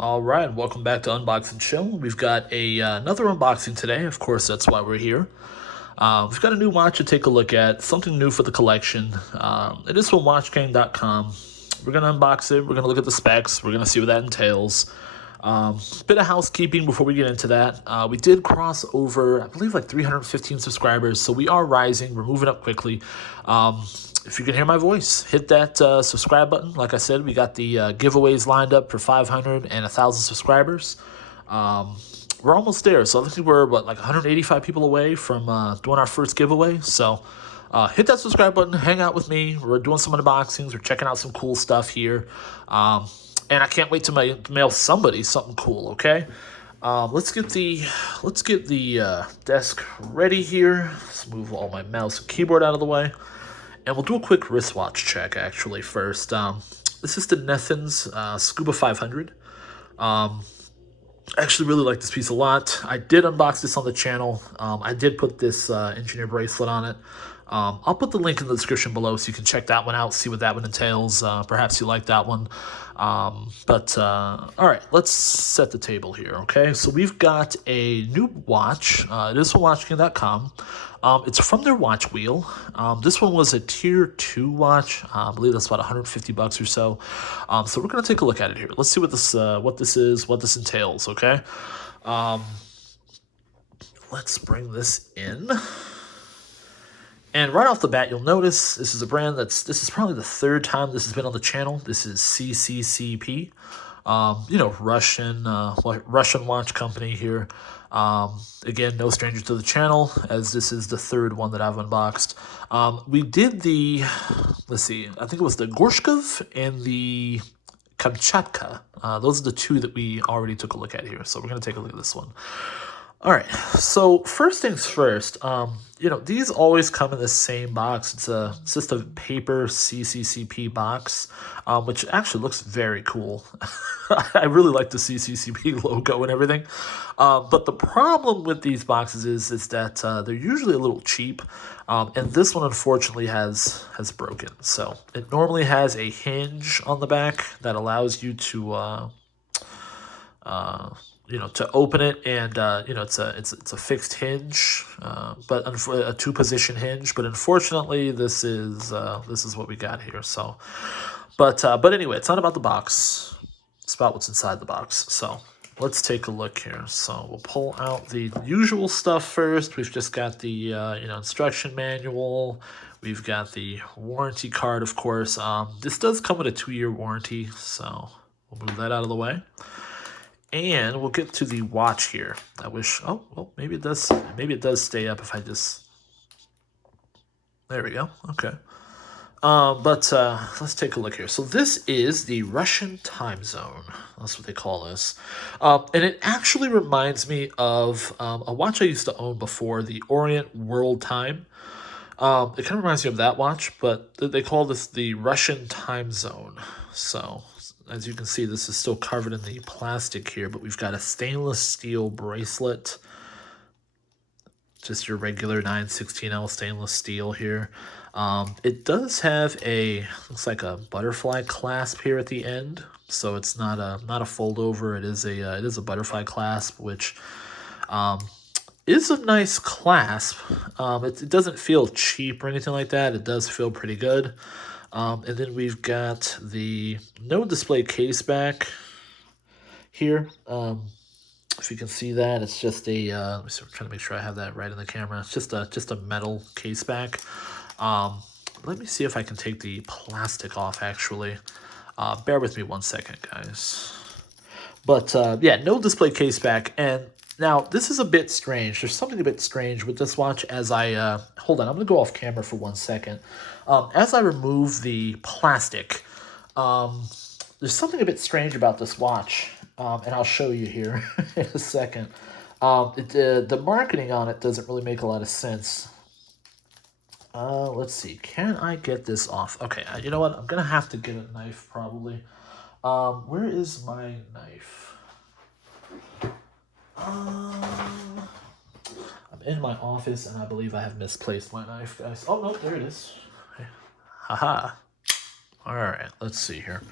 All right, welcome back to Unboxing Show. We've got another unboxing today. Of course, that's why we're here. We've got a new watch to take a look at, something new for the collection. It is from WatchGang.com. We're going to unbox it. We're going to look at the specs. We're going to see what that entails. Bit of housekeeping before we get into that. We did cross over, I believe, like 315 subscribers, so we are rising. We're moving up quickly. If you can hear my voice, hit that subscribe button. Like I said, we got the giveaways lined up for 500 and 1,000 subscribers. We're almost there. So I think we're, like 185 people away from doing our first giveaway. So hit that subscribe button. Hang out with me. We're doing some unboxings. We're checking out some cool stuff here. And I can't wait to mail somebody something cool, okay? Let's get the desk ready here. Let's move all my mouse and keyboard out of the way. And we'll do a quick wristwatch check, actually, first. This is the Nethuns Scuba 500. I actually really like this piece a lot. I did unbox this on the channel. I did put this engineer bracelet on it. I'll put the link in the description below so you can check that one out, see what that one entails. Perhaps you like that one. All right, let's set the table here, okay? So we've got a new watch. It is from WatchGang.com. It's from their watch wheel. This one was a tier 2 watch. I believe that's about 150 bucks or so. So we're going to take a look at it here. Let's see what this is, what this entails, okay? Let's bring this in. And right off the bat, you'll notice this is a brand this is probably the third time this has been on the channel. This is CCCP, Russian watch company here. Again, no stranger to the channel, as this is the third one that I've unboxed. We did let's see, I think it was the Gorshkov and the Kamchatka. Those are the two that we already took a look at here. So we're going to take a look at this one. All right, so first things first, these always come in the same box. It's just a paper CCCP box, which actually looks very cool. I really like the CCCP logo and everything. But the problem with these boxes is that they're usually a little cheap, and this one unfortunately has broken. So it normally has a hinge on the back that allows you to to open it, and it's a fixed hinge, but a 2-position hinge. But unfortunately, this is what we got here. So, but anyway, it's not about the box; it's about what's inside the box. So let's take a look here. So we'll pull out the usual stuff first. We've just got the instruction manual. We've got the warranty card, of course. This does come with a 2-year warranty, so we'll move that out of the way. And we'll get to the watch here. I wish, oh, well, maybe it does stay up if I just, there we go, okay. Let's take a look here. So this is the Russian time zone. That's what they call this. And it actually reminds me of a watch I used to own before, the Orient World Time. It kind of reminds me of that watch, but they call this the Russian time zone. So as you can see, this is still covered in the plastic here, but we've got a stainless steel bracelet. Just your regular 916L stainless steel here. It does have looks like a butterfly clasp here at the end. So it's not a fold over. It is a butterfly clasp, which is a nice clasp. It doesn't feel cheap or anything like that. It does feel pretty good. And then we've got the no display case back here. If you can see that, it's just a, let me see, I'm trying to make sure I have that right in the camera. It's just a metal case back. Let me see if I can take the plastic off, actually. Bear with me one second, guys. But, yeah, no display case back. And now, this is a bit strange. There's something a bit strange with this watch as I, hold on, I'm going to go off camera for 1 second. As I remove the plastic, there's something a bit strange about this watch, and I'll show you here in a second. The marketing on it doesn't really make a lot of sense. Let's see, can I get this off? Okay, you know what, I'm going to have to get a knife probably. Where is my knife? I'm in my office, and I believe I have misplaced my knife, guys. Oh, no, there it is. Haha. All right, let's see here.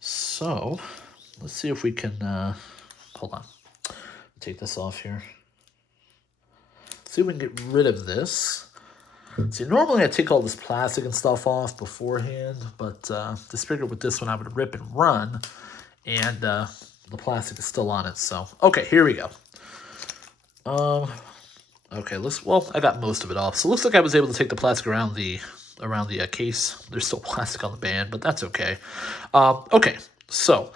So, let's see if we can, hold on, take this off here. See if we can get rid of this. See, normally I take all this plastic and stuff off beforehand, but just figured with this one I would rip and run, and the plastic is still on it. So, okay, here we go. Okay, well, I got most of it off. So it looks like I was able to take the plastic around the case. There's still plastic on the band, but that's okay. Okay, so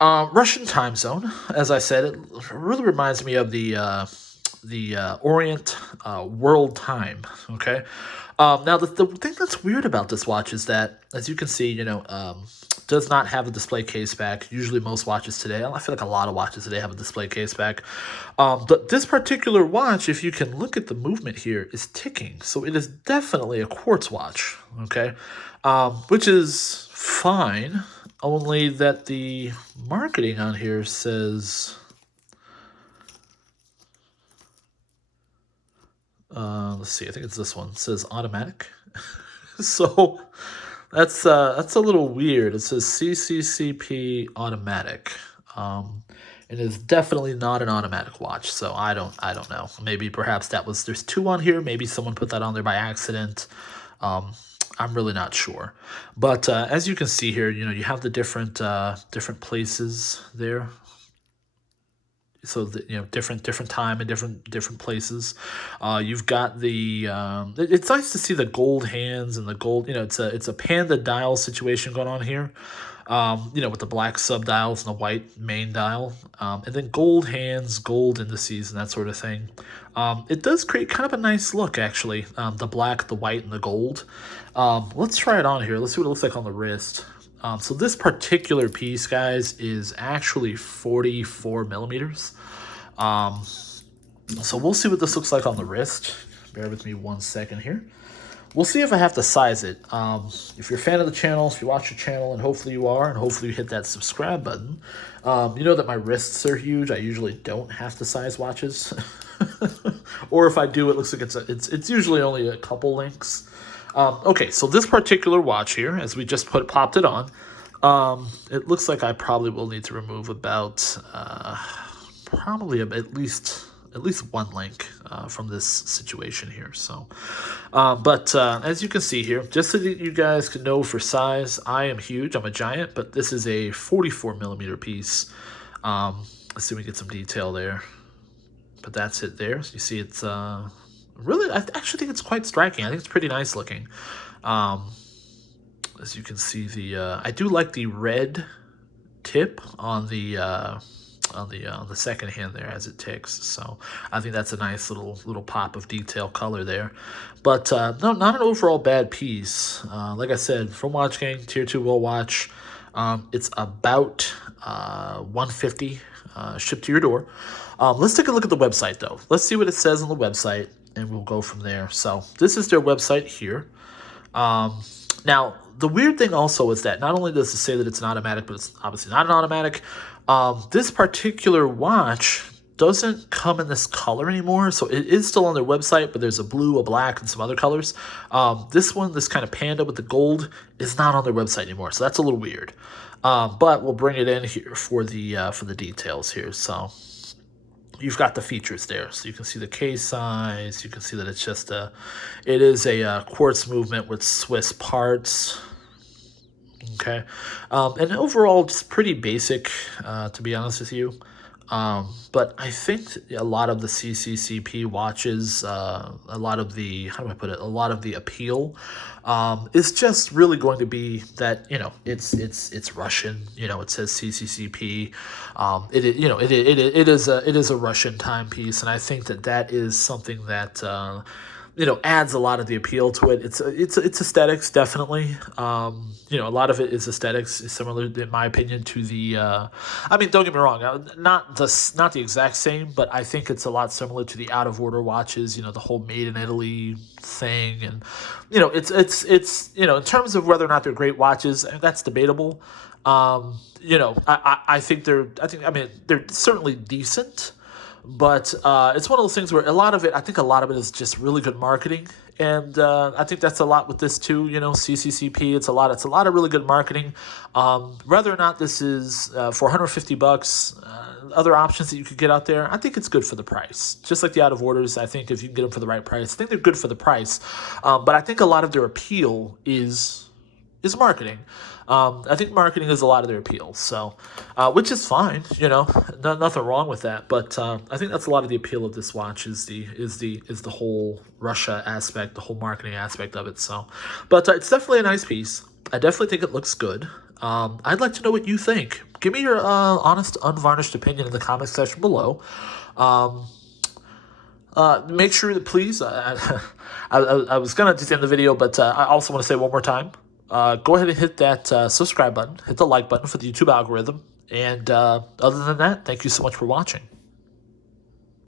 Russian time zone, as I said, it really reminds me of the Orient World Time. Okay. Now the thing that's weird about this watch is that, as you can see, does not have a display case back. Usually most watches today, I feel like a lot of watches today have a display case back. But this particular watch, if you can look at the movement here, is ticking. So it is definitely a quartz watch, okay? Which is fine, only that the marketing on here says... let's see, I think it's this one. It says automatic. So that's a little weird. It says CCCP automatic. It is definitely not an automatic watch, so I don't know. Maybe perhaps there's two on here. Maybe someone put that on there by accident. I'm really not sure. But as you can see here, you have the different places there. So different time and different places. You've got the it's nice to see the gold hands and the gold. It's a panda dial situation going on here. With the black subdials and the white main dial, and then gold hands, gold indices, and that sort of thing. It does create kind of a nice look, actually. The black, the white, and the gold. Let's try it on here. Let's see what it looks like on the wrist. So this particular piece, guys, is actually 44 millimeters. So we'll see what this looks like on the wrist. Bear with me 1 second here. We'll see if I have to size it. If you're a fan of the channel, if you watch the channel, and hopefully you are, and hopefully you hit that subscribe button, you know that my wrists are huge. I usually don't have to size watches. Or if I do, it looks like it's usually only a couple links. Okay, so this particular watch here, as we just popped it on, it looks like I probably will need to remove about probably at least one link from this situation here. So, but as you can see here, just so that you guys can know for size, I am huge. I'm a giant, but this is a 44 millimeter piece. Let's see if we get some detail there. But that's it there. So you see it's really, I actually think it's quite striking. I think it's pretty nice looking. As you can see, I do like the red tip on the second hand there as it ticks. So I think that's a nice little pop of detail color there. But no, not an overall bad piece. Like I said, from Watch Gang, Tier 2 World Watch, it's about $150 shipped to your door. Let's take a look at the website, though. Let's see what it says on the website, and we'll go from there. So this is their website here. Now, the weird thing also is that not only does it say that it's an automatic, but it's obviously not an automatic. This particular watch doesn't come in this color anymore, so it is still on their website, but there's a blue, a black, and some other colors. This one, this kind of panda with the gold, is not on their website anymore, so that's a little weird. But we'll bring it in here for the details here. So you've got the features there, so you can see the case size. You can see that it is a quartz movement with Swiss parts. Okay, and overall, just pretty basic, to be honest with you. But I think a lot of the CCCP watches, a lot of the appeal, is just really going to be that, it's Russian, it says CCCP, it is a Russian timepiece, and I think that is something that, adds a lot of the appeal to it. It's aesthetics, definitely. A lot of it is aesthetics, similar, in my opinion, to the. Don't get me wrong, not the exact same, but I think it's a lot similar to the out of order watches. The whole made in Italy thing, and it's in terms of whether or not they're great watches, that's debatable. I think they're certainly decent. But it's one of those things where I think a lot of it is just really good marketing, And I think that's a lot with this too. You know, CCCP. It's a lot. It's a lot of really good marketing. Whether or not this is for 150 bucks, other options that you could get out there, I think it's good for the price. Just like the out of orders, I think if you can get them for the right price, I think they're good for the price. But I think a lot of their appeal is marketing. I think marketing is a lot of their appeal, so which is fine, you know, nothing wrong with that. But I think that's a lot of the appeal of this watch is the whole Russia aspect, the whole marketing aspect of it. So, but it's definitely a nice piece. I definitely think it looks good. I'd like to know what you think. Give me your honest, unvarnished opinion in the comment section below. Make sure that please, I was gonna just end the video, but I also want to say one more time. Go ahead and hit that subscribe button, hit the like button for the YouTube algorithm, and other than that, thank you so much for watching.